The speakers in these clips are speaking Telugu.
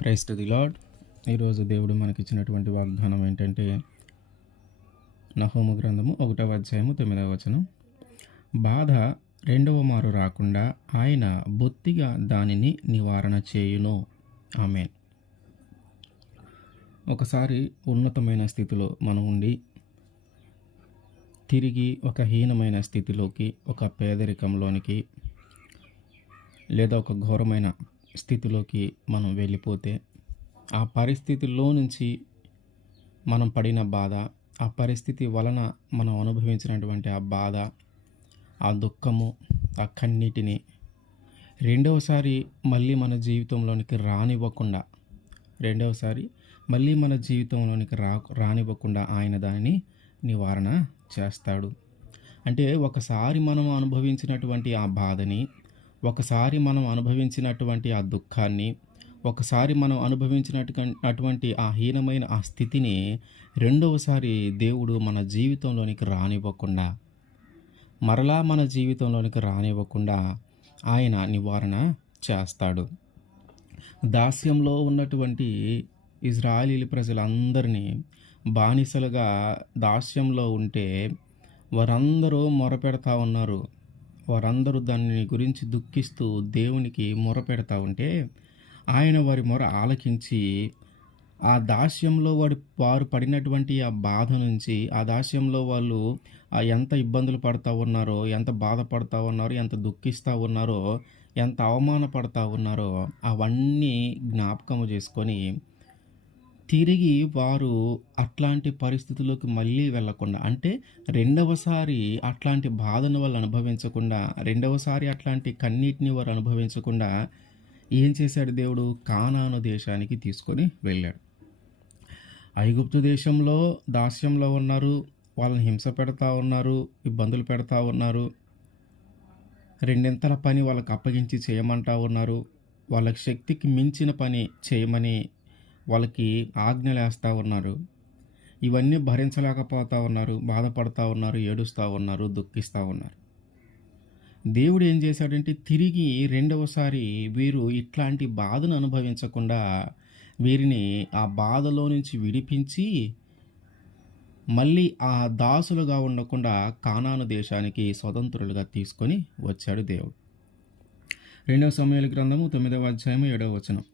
Praise to the lord. ఈరోజు దేవుడు మనకిచ్చినటువంటి వాగ్దానం ఏంటంటే, నహూము గ్రంథము 1వ అధ్యాయము 9వ వచనం. బాధ రెండవ మారు రాకుండా ఆయన బొత్తిగా దానిని నివారణ చేయును. ఆమేన్. ఒకసారి ఉన్నతమైన స్థితిలో మనం ఉండి తిరిగి ఒక హీనమైన స్థితిలోకి, ఒక పేదరికంలోనికి లేదా ఒక ఘోరమైన స్థితిలోకి మనం వెళ్ళిపోతే, ఆ పరిస్థితిలో నుంచి మనం పడిన బాధ, ఆ పరిస్థితి వలన మనం అనుభవించినటువంటి ఆ బాధ, ఆ దుఃఖము, ఆ కన్నీటిని రెండవసారి మళ్ళీ మన జీవితంలోనికి రానివ్వకుండా రానివ్వకుండా ఆయన దానిని నివారణ చేస్తాడు. అంటే ఒకసారి మనం అనుభవించినటువంటి ఆ బాధని, ఒకసారి మనం అనుభవించినటువంటి ఆ దుఃఖాన్ని, ఒకసారి మనం అటువంటి ఆ హీనమైన ఆ స్థితిని రెండవసారి దేవుడు మన జీవితంలోనికి రానివ్వకుండా, మరలా మన జీవితంలోనికి రానివ్వకుండా ఆయన నివారణ చేస్తాడు. దాస్యంలో ఉన్నటువంటి ఇజ్రాయేలీల ప్రజలందరినీ బానిసలుగా దాస్యంలో ఉంటే వారందరూ మొరపెడతా ఉన్నారు. వారందరూ దాని గురించి దుఃఖిస్తూ దేవునికి మొరపెడతా ఉంటే ఆయన వారి మొర ఆలకించి ఆ దాస్యంలో వారు పడినటువంటి ఆ బాధ నుంచి, ఆ దాస్యంలో వాళ్ళు ఎంత ఇబ్బందులు పడతా ఉన్నారో, ఎంత బాధపడతా ఉన్నారో, ఎంత దుఃఖిస్తూ ఉన్నారో, ఎంత అవమానపడతా ఉన్నారో అవన్నీ జ్ఞాపకము చేసుకొని తిరిగి వారు అట్లాంటి పరిస్థితుల్లోకి మళ్ళీ వెళ్ళకుండా, అంటే రెండవసారి అట్లాంటి బాధను వాళ్ళు అనుభవించకుండా, రెండవసారి అట్లాంటి కన్నీటిని వారు అనుభవించకుండా ఏం చేశాడు దేవుడు? కానాను దేశానికి తీసుకొని వెళ్ళాడు. ఐగుప్తు దేశంలో దాస్యంలో ఉన్నారు, వాళ్ళని హింస పెడతా ఉన్నారు, ఇబ్బందులు పెడతా ఉన్నారు, రెండింతల పని వాళ్ళకి అప్పగించి చేయమంటా ఉన్నారు, వాళ్ళకి శక్తికి మించిన పని చేయమని వాళ్ళకి ఆజ్ఞలేస్తూ ఉన్నారు. ఇవన్నీ భరించలేకపోతూ ఉన్నారు, బాధపడతా ఉన్నారు, ఏడుస్తూ ఉన్నారు, దుఃఖిస్తూ ఉన్నారు. దేవుడు ఏం చేశాడంటే తిరిగి రెండవసారి వీరు ఇట్లాంటి బాధను అనుభవించకుండా వీరిని ఆ బాధలో నుంచి విడిపించి మళ్ళీ ఆ దాసులుగా ఉండకుండా కానాను దేశానికి స్వతంత్రులుగా తీసుకొని వచ్చాడు దేవుడు. 2వ సమూయేలు గ్రంథము 9వ అధ్యాయము 7వ వచనం.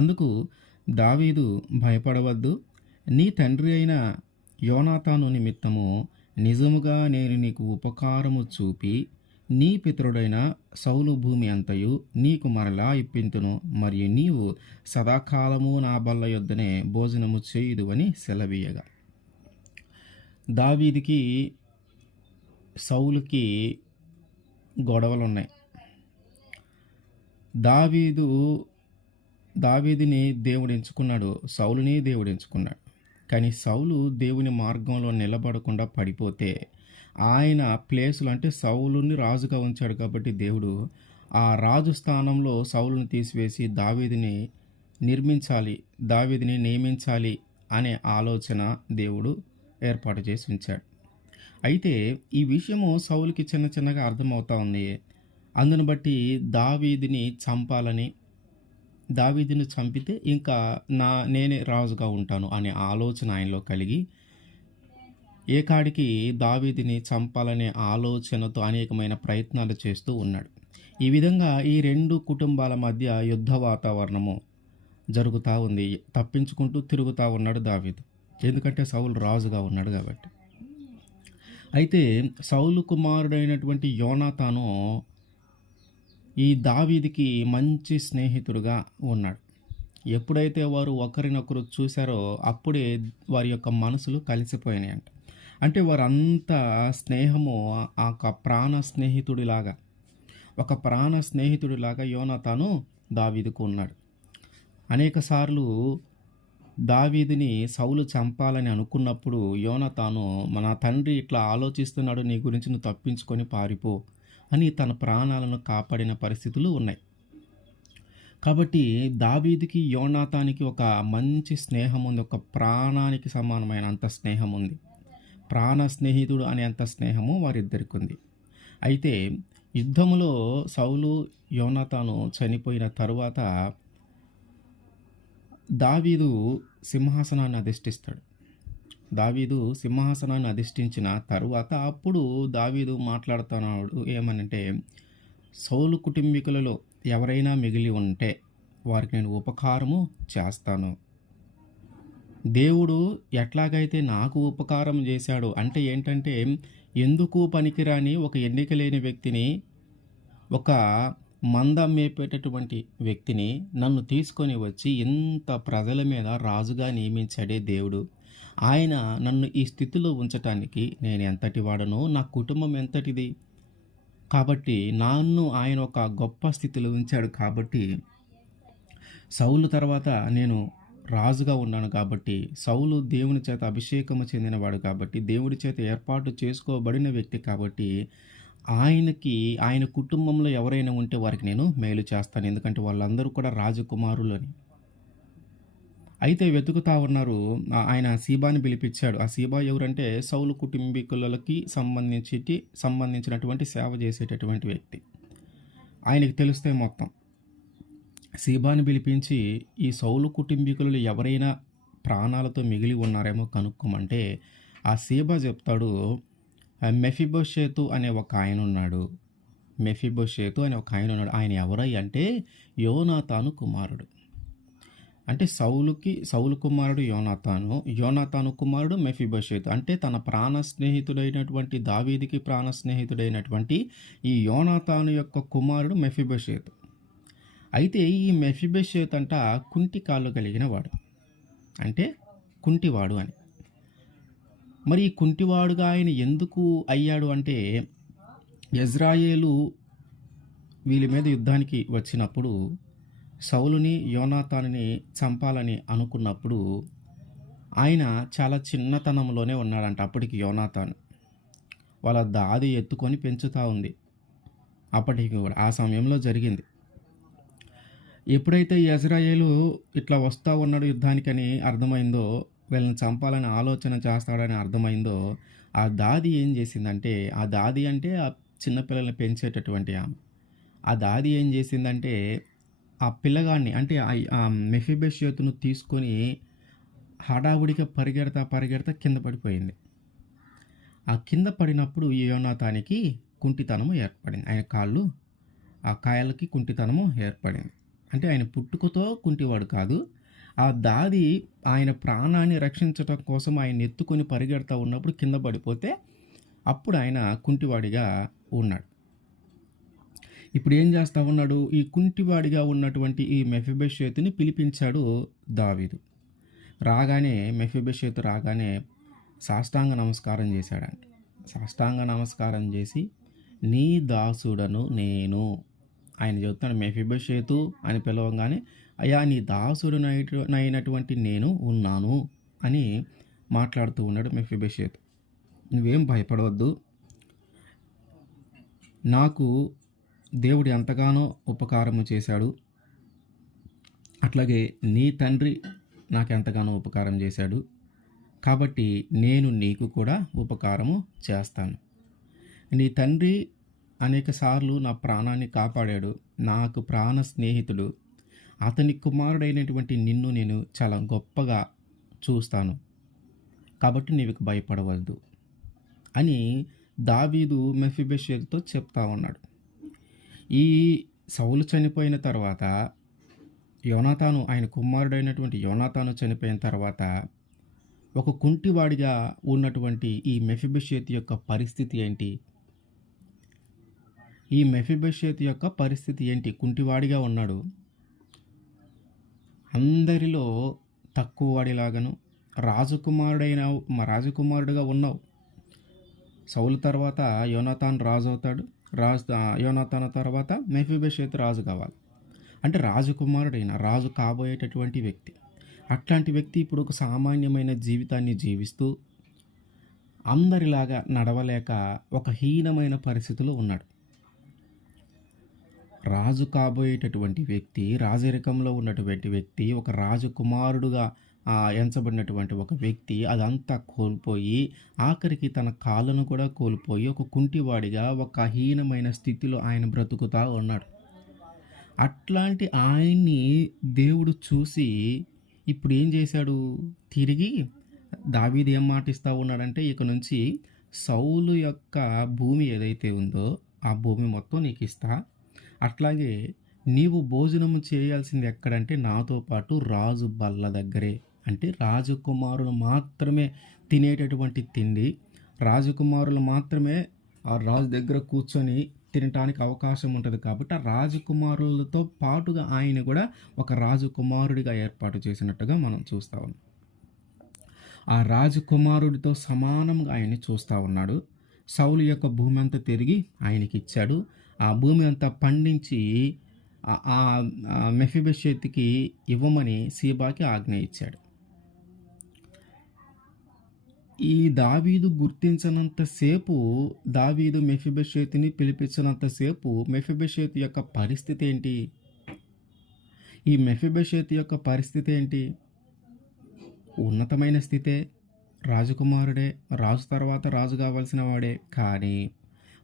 అందుకు దావీదు, భయపడవద్దు, నీ తండ్రి అయిన యోనాతాను నిమిత్తము నిజముగా నేను నీకు ఉపకారము చూపి నీ పితరుడైన సౌలు భూమి అంతయు నీకు మరలా ఇప్పింతును, మరియు నీవు సదాకాలము నా బల్ల యొద్దనే భోజనము చేయుదు అని సెలవీయగా. దావీదికి సౌలుకి గొడవలున్నాయి. దావీదుని దేవుడు ఎంచుకున్నాడు, సౌలుని దేవుడు ఎంచుకున్నాడు. కానీ సౌలు దేవుని మార్గంలో నిలబడకుండా పడిపోతే ఆయన ప్లేసులు, అంటే సౌలుని రాజుగా ఉంచాడు కాబట్టి దేవుడు ఆ రాజు స్థానంలో సౌలుని తీసివేసి దావీదుని నియమించాలి అనే ఆలోచన దేవుడు ఏర్పాటు చేసి ఉంచాడు. అయితే ఈ విషయము సౌలుకి చిన్నగా అర్థమవుతా ఉంది. అందును బట్టి దావీదుని చంపితే ఇంకా నేనే రాజుగా ఉంటాను అనే ఆలోచన ఆయనలో కలిగి ఏకాడికి దావీదుని చంపాలనే ఆలోచనతో అనేకమైన ప్రయత్నాలు చేస్తూ ఉన్నాడు. ఈ విధంగా ఈ రెండు కుటుంబాల మధ్య యుద్ధ వాతావరణము జరుగుతూ ఉంది. తప్పించుకుంటూ తిరుగుతూ ఉన్నాడు దావీదు, ఎందుకంటే సౌలు రాజుగా ఉన్నాడు కాబట్టి. అయితే సౌలు కుమారుడైనటువంటి యోనాతాను ఈ దావీదుకి మంచి స్నేహితుడుగా ఉన్నాడు. ఎప్పుడైతే వారు ఒకరినొకరు చూశారో అప్పుడే వారి యొక్క మనసులు కలిసిపోయినాయంట. అంటే వారంతా స్నేహము ఒక ప్రాణ స్నేహితుడిలాగా యోనాతాను దావీదుకు ఉన్నాడు. అనేకసార్లు దావీదుని సౌలు చంపాలని అనుకున్నప్పుడు యోనాతాను, మన తండ్రి ఇట్లా ఆలోచిస్తున్నాడు, నీ గురించి నువ్వు తప్పించుకొని పారిపో అని తన ప్రాణాలను కాపాడిన పరిస్థితులు ఉన్నాయి. కాబట్టి దావీదుకి యోనాతానికి ఒక మంచి స్నేహం ఉంది, ఒక ప్రాణానికి సమానమైన అంత స్నేహం ఉంది. ప్రాణ స్నేహితుడు అనే అంత స్నేహము వారిద్దరికి ఉంది. అయితే యుద్ధములో సౌలు యోనాతాను చనిపోయిన తరువాత దావీదు సింహాసనాన్ని అధిష్టిస్తాడు. దావీదు సింహాసనాన్ని అధిష్ఠించిన తరువాత అప్పుడు దావీదు మాట్లాడుతున్నాడు ఏమనంటే, సౌలు కుటుంబీకులలో ఎవరైనా మిగిలి ఉంటే వారికి నేను ఉపకారము చేస్తాను. దేవుడు ఎట్లాగైతే నాకు ఉపకారం చేశాడో అంటే ఏంటంటే, ఎందుకు పనికిరాని ఒక ఎన్నిక లేని వ్యక్తిని, ఒక మంద మేపేటటువంటి వ్యక్తిని నన్ను తీసుకొని వచ్చి ఇంత ప్రజల మీద రాజుగా నియమించాడే దేవుడు. ఆయన నన్ను ఈ స్థితిలో ఉంచటానికి నేను ఎంతటి వాడనో, నా కుటుంబం ఎంతటిది. కాబట్టి నన్ను ఆయన ఒక గొప్ప స్థితిలో ఉంచాడు కాబట్టి, సౌలు తర్వాత నేను రాజుగా ఉన్నాను కాబట్టి, సౌలు దేవుని చేత అభిషేకము చెందినవాడు కాబట్టి, దేవుడి చేత ఏర్పాటు చేసుకోబడిన వ్యక్తి కాబట్టి, ఆయన కుటుంబంలో ఎవరైనా ఉంటే వారికి నేను మేలు చేస్తాను. ఎందుకంటే వాళ్ళందరూ కూడా రాజకుమారులని. అయితే వెతుకుతా ఉన్నారు. ఆయన సీబాని పిలిపించాడు. ఆ సీబా ఎవరంటే సౌలు కుటుంబీకులకి సంబంధించినటువంటి సేవ చేసేటటువంటి వ్యక్తి. ఆయనకి తెలిస్తే మొత్తం. సీబాని పిలిపించి ఈ సౌలు కుటుంబీకులలో ఎవరైనా ప్రాణాలతో మిగిలి ఉన్నారేమో కనుక్కోమంటే ఆ సీబా చెప్తాడు, మెఫీబోషేతు అనే ఒక ఆయన ఉన్నాడు. మెఫీబోషేతు అనే ఒక ఆయన ఉన్నాడు. ఆయన ఎవరై అంటే యోనాతాను కుమారుడు. అంటే సౌలు కుమారుడు యోనాతాను, యోనాతాను కుమారుడు మెఫీబోషేతు. అంటే తన ప్రాణ స్నేహితుడైనటువంటి దావీదికి ప్రాణ స్నేహితుడైనటువంటి ఈ యోనాతాను యొక్క కుమారుడు మెఫీబోషేతు. అయితే ఈ మెఫీబోషేతు అంట కుంటి కాళ్ళు కలిగిన వాడు, అంటే కుంటివాడు అని. మరి ఈ కుంటివాడుగా ఆయన ఎందుకు అయ్యాడు అంటే, యెజ్రాయేలు వీళ్ళ మీద యుద్ధానికి వచ్చినప్పుడు సౌలుని యోనాతానుని చంపాలని అనుకున్నప్పుడు ఆయన చాలా చిన్నతనంలోనే ఉన్నాడంట. అప్పటికి యోనాతాను వాళ్ళ దాది ఎత్తుకొని పెంచుతూ ఉంది. అప్పటికి కూడా ఆ సమయంలో జరిగింది. ఎప్పుడైతే యెజ్రాయేలు ఇట్లా వస్తూ ఉన్నాడు యుద్ధానికని అర్థమైందో, వీళ్ళని చంపాలని ఆలోచన చేస్తాడని అర్థమైందో, ఆ దాది ఏం చేసిందంటే, ఆ దాది అంటే ఆ చిన్నపిల్లల్ని పెంచేటటువంటి ఆమె. ఆ దాది ఏం చేసిందంటే ఆ పిల్లగాడిని అంటే మెఫీబోషేతును తీసుకొని హడావుడిగా పరిగెడతా కింద పడిపోయింది. ఆ కింద పడినప్పుడు యోనాతానికి కుంటితనము ఏర్పడింది. ఆయన కాళ్ళకి కుంటితనము ఏర్పడింది. అంటే ఆయన పుట్టుకతో కుంటివాడు కాదు. ఆ దాది ఆయన ప్రాణాన్ని రక్షించటం కోసం ఆయన ఎత్తుకొని పరిగెడతా ఉన్నప్పుడు కింద పడిపోతే అప్పుడు ఆయన కుంటివాడిగా ఉన్నాడు. ఇప్పుడు ఏం చేస్తా ఉన్నాడు, ఈ కుంటివాడిగా ఉన్నటువంటి ఈ మెఫీబోషేతుని పిలిపించాడు దావీదు. మెఫీబోషేతు రాగానే సాష్టాంగ నమస్కారం చేశాడంట. సాష్టాంగ నమస్కారం చేసి, నీ దాసుడను నేను, ఆయన చెప్తాడు మెఫీబోషేతు అని పిలవగానే, అయ్యా నీ దాసుడునైనటువంటి నేను ఉన్నాను అని మాట్లాడుతూ ఉన్నాడు మెఫీబోషేతు. నువ్వేం భయపడవద్దు, నాకు దేవుడు ఎంతగానో ఉపకారము చేశాడు, అట్లాగే నీ తండ్రి నాకెంతగానో ఉపకారం చేశాడు, కాబట్టి నేను నీకు కూడా ఉపకారము చేస్తాను. నీ తండ్రి అనేక సార్లు నా ప్రాణాన్ని కాపాడాడు, నాకు ప్రాణ స్నేహితుడు, అతని కుమారుడైనటువంటి నిన్ను నేను చాలా గొప్పగా చూస్తాను, కాబట్టి నీకు భయపడవద్దు అని దావీదు మెఫీబోషేతుతో చెప్తా ఉన్నాడు. ఈ సౌలు చనిపోయిన తర్వాత యోనాతాను, ఆయన కుమారుడైనటువంటి యోనాతాను చనిపోయిన తర్వాత ఒక కుంటివాడిగా ఉన్నటువంటి ఈ మెఫీబోషేతు యొక్క పరిస్థితి ఏంటి? ఈ మెఫీబోషేతు యొక్క పరిస్థితి ఏంటి? కుంటివాడిగా ఉన్నాడు, అందరిలో తక్కువ వాడిలాగాను, రాజకుమారుడుగా ఉన్నావు. సౌలు తర్వాత యోనాతాను రాజు అవుతాడు, యోనాతాను తర్వాత మెఫీబోషేతు రాజు కావాలి. అంటే రాజకుమారుడైన రాజు కాబోయేటటువంటి వ్యక్తి. అట్లాంటి వ్యక్తి ఇప్పుడు ఒక సామాన్యమైన జీవితాన్ని జీవిస్తూ అందరిలాగా నడవలేక ఒక హీనమైన పరిస్థితిలో ఉన్నాడు. రాజు కాబోయేటటువంటి వ్యక్తి, రాజరికంలో ఉన్నటువంటి వ్యక్తి, ఒక రాజకుమారుడుగా ఎంచబడినటువంటి ఒక వ్యక్తి అదంతా కోల్పోయి ఆఖరికి తన కాళ్ళను కూడా కోల్పోయి ఒక కుంటివాడిగా ఒక హీనమైన స్థితిలో ఆయన బ్రతుకుతూ ఉన్నాడు. అట్లాంటి ఆయన్ని దేవుడు చూసి ఇప్పుడు ఏం చేశాడు? తిరిగి దావీదు ఏం మాట ఇస్తా ఉన్నాడంటే, ఇక నుంచి సౌలు యొక్క భూమి ఏదైతే ఉందో, ఆ భూమి మొత్తం నీకిస్తా. అట్లాగే నీవు భోజనము చేయాల్సింది ఎక్కడంటే, నాతో పాటు రాజు బల్ల దగ్గరే. అంటే రాజకుమారులు మాత్రమే తినేటటువంటి తిండి, రాజకుమారులు మాత్రమే ఆ రాజు దగ్గర కూర్చొని తినటానికి అవకాశం ఉంటుంది కాబట్టి, ఆ రాజకుమారులతో పాటుగా ఆయన కూడా ఒక రాజకుమారుడిగా ఏర్పాటు చేసినట్టుగా మనం చూస్తా ఉన్నాం. ఆ రాజకుమారుడితో సమానంగా ఆయన్ని చూస్తూ ఉన్నాడు. సౌలు యొక్క భూమి అంతా తిరిగి ఆయనకి ఇచ్చాడు. ఆ భూమి అంతా పండించి మెఫీబోషెతుకి ఇవ్వమని సీబాకి ఆజ్ఞ ఇచ్చాడు. ఈ దావీదు గుర్తించనంతసేపు, దావీదు మెఫీబోషెతుని పిలిపించినంతసేపు మెఫీబోషెతు యొక్క పరిస్థితి ఏంటి? ఈ మెఫీబోషెతు యొక్క పరిస్థితి ఏంటి? ఉన్నతమైన స్థితే, రాజకుమారుడే, రాజు తర్వాత రాజు కావాల్సిన వాడే. కానీ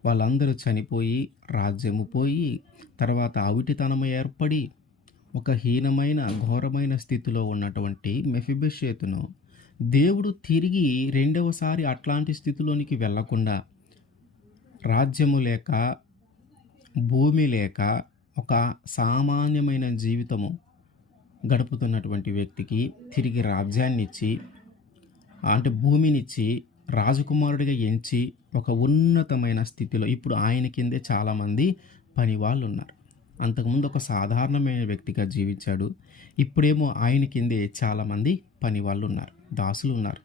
వాళ్ళందరూ చనిపోయి, రాజ్యము పోయి, తర్వాత అవిటితనము ఏర్పడి, ఒక హీనమైన ఘోరమైన స్థితిలో ఉన్నటువంటి మెఫీబోషెతును దేవుడు తిరిగి రెండవసారి అట్లాంటి స్థితిలోనికి వెళ్ళకుండా, రాజ్యము లేక, భూమి లేక, ఒక సామాన్యమైన జీవితము గడుపుతున్నటువంటి వ్యక్తికి తిరిగి రాజ్యాన్ని ఇచ్చి, అంటే భూమినిచ్చి, రాజకుమారుడిగా ఎంచి, ఒక ఉన్నతమైన స్థితిలో ఇప్పుడు ఆయన కిందే చాలామంది పని వాళ్ళు ఉన్నారు. అంతకుముందు ఒక సాధారణమైన వ్యక్తిగా జీవించాడు. ఇప్పుడేమో ఆయన కిందే చాలామంది పని వాళ్ళు ఉన్నారు, దాసులు ఉన్నారు.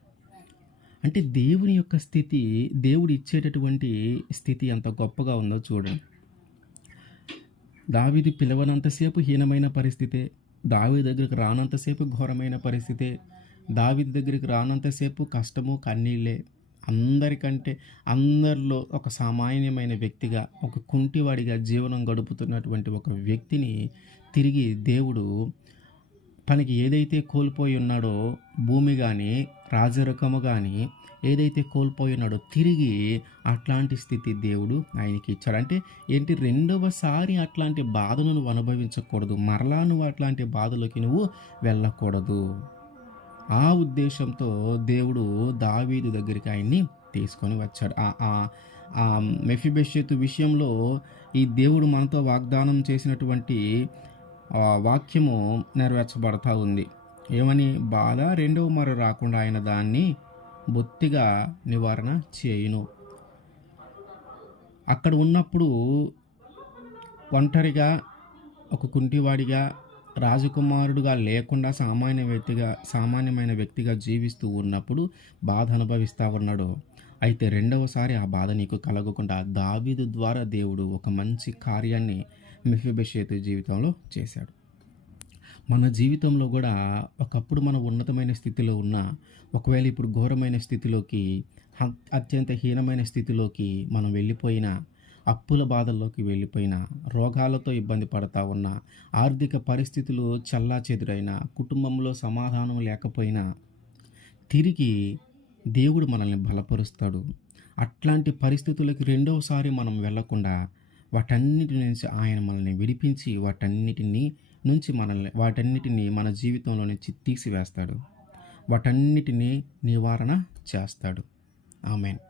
అంటే దేవుని యొక్క స్థితి, దేవుడు ఇచ్చేటటువంటి స్థితి ఎంత గొప్పగా ఉందో చూడండి. దావీదు పిలవనంతసేపు హీనమైన పరిస్థితే, దావీదు దగ్గరికి రానంతసేపు ఘోరమైన పరిస్థితే, దావీదు దగ్గరికి రానంతసేపు కష్టము కన్నీళ్ళే. అందరిలో ఒక సామాన్యమైన వ్యక్తిగా, ఒక కుంటివాడిగా జీవనం గడుపుతున్నటువంటి ఒక వ్యక్తిని తిరిగి దేవుడు తనకి ఏదైతే కోల్పోయి ఉన్నాడో, భూమి కానీ, రాజరికము కానీ ఏదైతే కోల్పోయి ఉన్నాడో తిరిగి అట్లాంటి స్థితి దేవుడు ఆయనకి ఇచ్చాడు. అంటే ఏంటి? రెండవసారి అట్లాంటి బాధను నువ్వు అనుభవించకూడదు, మరలా నువ్వు అట్లాంటి బాధలోకి నువ్వు వెళ్ళకూడదు. ఆ ఉద్దేశంతో దేవుడు దావీదు దగ్గరికి ఆయన్ని తీసుకొని వచ్చాడు. ఆ మెఫీబోషెతు విషయంలో ఈ దేవుడు మనతో వాగ్దానం చేసినటువంటి వాక్యము నెరవేర్చబడతా ఉంది. ఏమని? బాధ రెండవ మరో రాకుండా ఆయన దాన్ని బొత్తిగా నివారణ చేయును. అక్కడ ఉన్నప్పుడు ఒంటరిగా, ఒక కుంటివాడిగా, రాజకుమారుడుగా లేకుండా సామాన్యమైన వ్యక్తిగా జీవిస్తూ ఉన్నప్పుడు బాధ అనుభవిస్తూ ఉన్నాడు. అయితే రెండవసారి ఆ బాధ నీకు కలగకుండా దావీదు ద్వారా దేవుడు ఒక మంచి కార్యాన్ని మెఫీబోషెతు జీవితంలో చేశాడు. మన జీవితంలో కూడా ఒకప్పుడు మనం ఉన్నతమైన స్థితిలో ఉన్నా, ఒకవేళ ఇప్పుడు ఘోరమైన స్థితిలోకి, అత్యంత హీనమైన స్థితిలోకి మనం వెళ్ళిపోయినా, అప్పుల బాధల్లోకి వెళ్ళిపోయినా, రోగాలతో ఇబ్బంది పడతా ఉన్నా, ఆర్థిక పరిస్థితులు చెల్లాచెదురైనా, కుటుంబంలో సమాధానం లేకపోయినా, తిరిగి దేవుడు మనల్ని బలపరుస్తాడు. అట్లాంటి పరిస్థితులకి రెండవసారి మనం వెళ్ళకుండా వాటన్నిటి నుంచి ఆయన మనల్ని విడిపించి వాటన్నిటిని మన జీవితంలో నుంచి తీసివేస్తాడు. వాటన్నిటినీ నివారణ చేస్తాడు. ఆమేన్.